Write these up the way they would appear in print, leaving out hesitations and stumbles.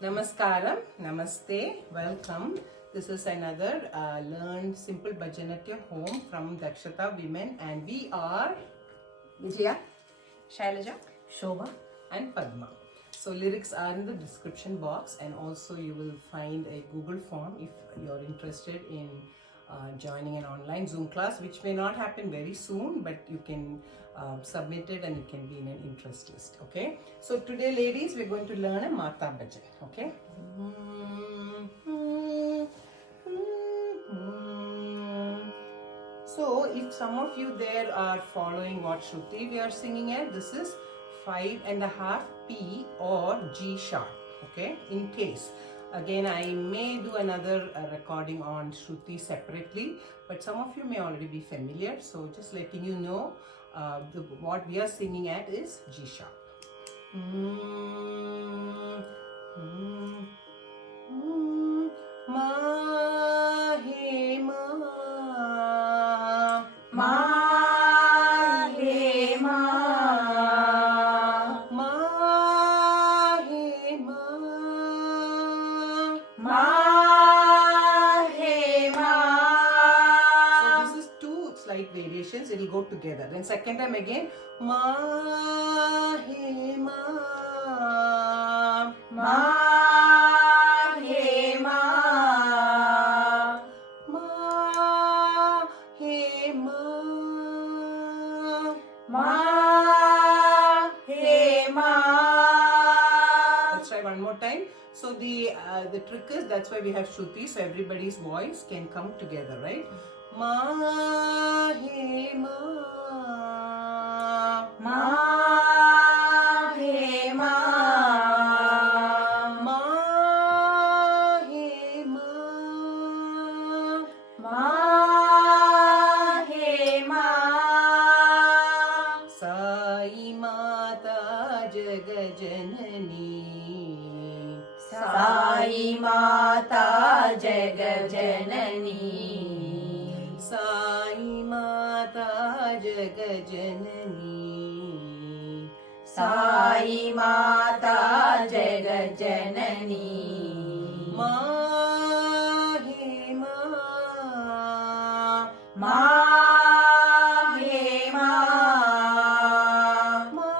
Namaskaram, Namaste, welcome. This is another Learn Simple Bhajan at Your Home from Dakshata Women, and we are Vijaya, Shailaja, Shobha. and Padma. So lyrics are in the description box, and also you will find a Google form if you're interested in joining an online Zoom class, which may not happen very soon, but you can submit it and you can be in an interest list. Okay. So today, ladies, we're going to learn a Mata Bhajan. Okay. So if some of you there are following what Shruti we are singing at, this is 5.5 P or G sharp. Okay. In case. Again, I may do another recording on Shruti separately, but some of you may already be familiar. So just letting you know, what we are singing at is G sharp. Ma he ma, Ma he ma, ma he ma, ma he ma. So this is two slight variations. It will go together. Then second time again, ma he ma, Ma he ma, ma he ma. ma he ma. Let's try one more time. So the trick is, that's why we have Shruti, so everybody's voice can come together, right? Ma he ma, Ma he ma, ma he ma, ma he ma. Sai Mata Jagajanani, Sai Mata Jagajanani, Sai Mata Jagajanani, Sai Mata Jagajanani. Ma he ma, Ma he ma, ma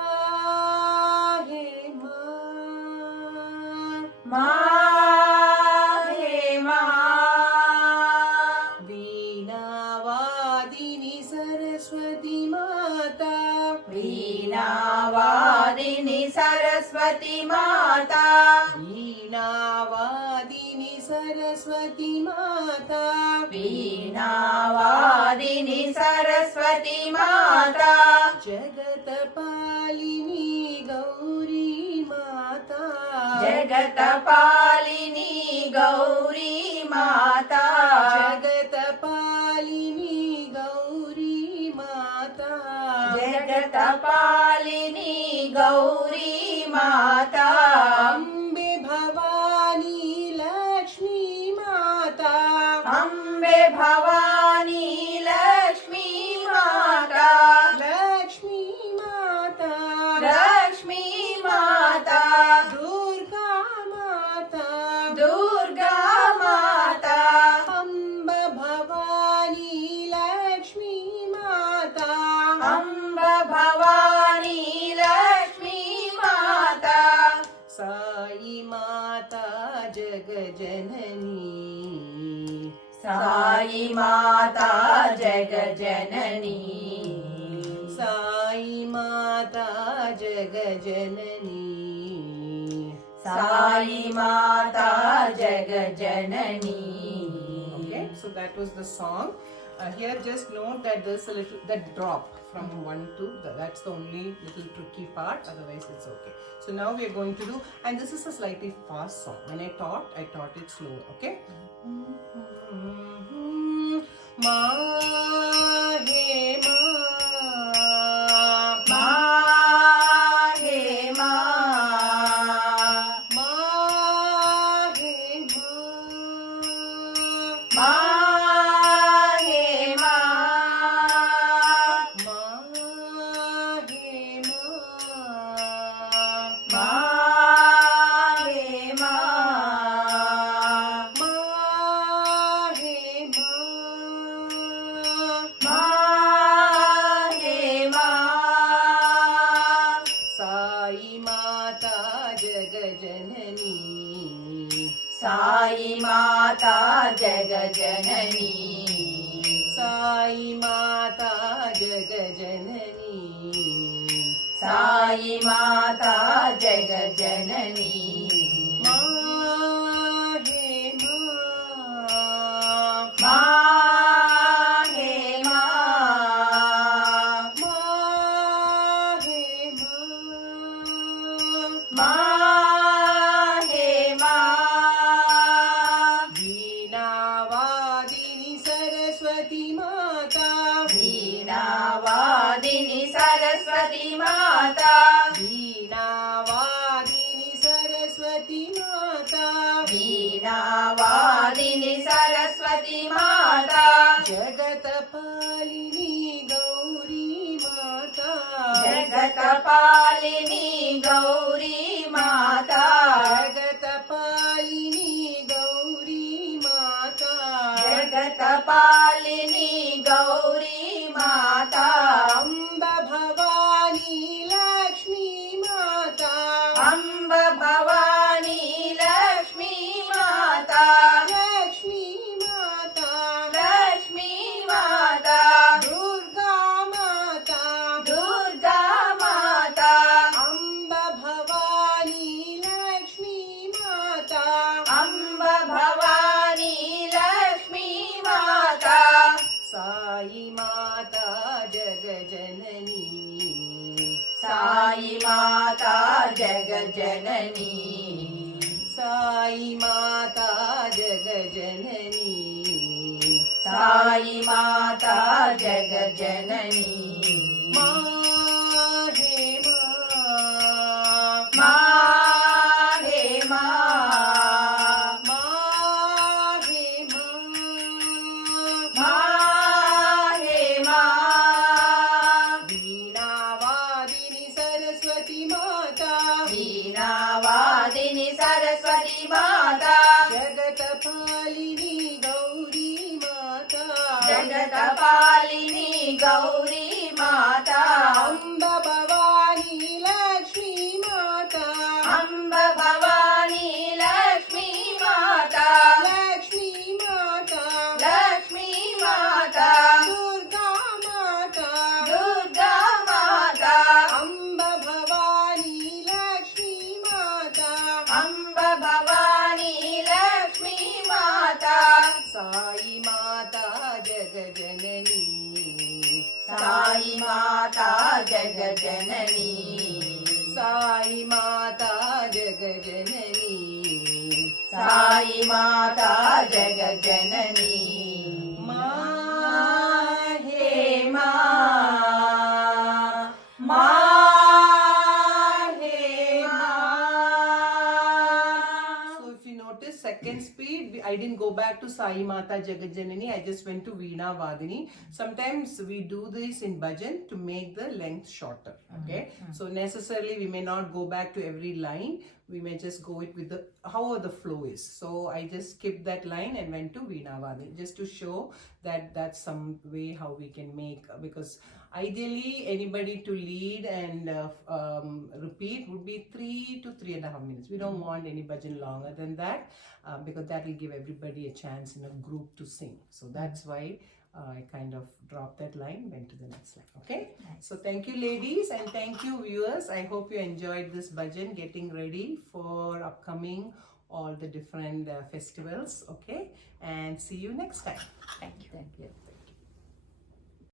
he ma, ma he ma. Veenavadini Saraswati Mata, Veenavadini Saraswati Mata, Veenavadini Saraswati Mata, Veenavadini Saraswati Mata, Jagatapalini Gauri Mata, Jagatapalini Gauri Mata, Jagatapalini Gauri Mata, Jagatapalini Gauri Mata, Ambe Bhavani Lakshmi Mata, Ambe Bhavani Lakshmi Mata, Lakshmi Mata, Lakshmi Mata, Durga Mata, Durga Mata, Amba Bhavani Lakshmi Mata, Amba Bhavani Lakshmi Mata, Sai Mata Jagajanani, Sai Mata Jagajanani, Sai Mata Jagajanani, Sai Mata Jagajanani. Okay, so that was the song. Here just note that there's a little, that drop from 1 to, that's the only little tricky part, otherwise it's okay. So now we are going to do, and this is a slightly fast song. When I taught it slower, okay? Ma he ma, Ma he ma, ma he ma, Ma he ma, ma he ma, Ma he ma. जननी साई माता जग जननी साई माता जग जननी साई माता जग जननी माँ हे माँ माँ हे माँ माँ हे माँ माँ हे माँ वीणावादिनी सरस्वती माता वीणावादिनी सरस्वती माता वीणावादिनी सरस्वती माता वीणावादिनी सरस्वती माता जगतपालिनी गौरी माता जगतपालिनी गौरी माता जगतपालिनी गौरी माता जगतपालिनी गौरी माता अम्ब भवानी लक्ष्मी माता अम्ब भवानी लक्ष्मी माता लक्ष्मी माता लक्ष्मी माता दुर्गा माता दुर्गा माता अम्ब भवानी लक्ष्मी माता अम्ब भवानी लक्ष्मी माता साई माता जग जननी साई माता जग जननी साई माता जग जननी साई माता जग जननी माँ हे माँ माँ हे माँ माँ हे माँ माँ हे माँ वीणावादिनी सरस्वती माता वीणावादिनी सरस्वती माता जगतपालिनी गौरी माता जगतपालिनी गौरी माता अम्ब भवानी लक्ष्मी माता अम्ब भवानी लक्ष्मी माता लक्ष्मी माता लक्ष्मी माता दुर्गा माता दुर्गा माता अम्ब भवानी लक्ष्मी माता अम्ब भवानी लक्ष्मी माता साई माता जग जननी साई माता जग जननी साई माता जग जननी साई माता जग जननी माँ हे माँ माँ हे माँ So if you notice second speed, I didn't go back to Sai Mata Jagat Janani, I just went to Veena Vadini. Sometimes we do this in bhajan to make the length shorter, okay? So necessarily we may not go back to every line, we may just go it with the however the flow is. So I just skipped that line and went to Veena Vadini just to show that that's some way how we can make, because ideally anybody to lead and repeat would be 3 to 3.5 minutes. We don't want any bhajan longer than that because that will give everybody a chance in a group to sing. So that's why I kind of dropped that line, went to the next line. Okay. So thank you, ladies, and thank you, viewers. I hope you enjoyed this bhajan, getting ready for upcoming all the different festivals. Okay, and see you next time. Thank you.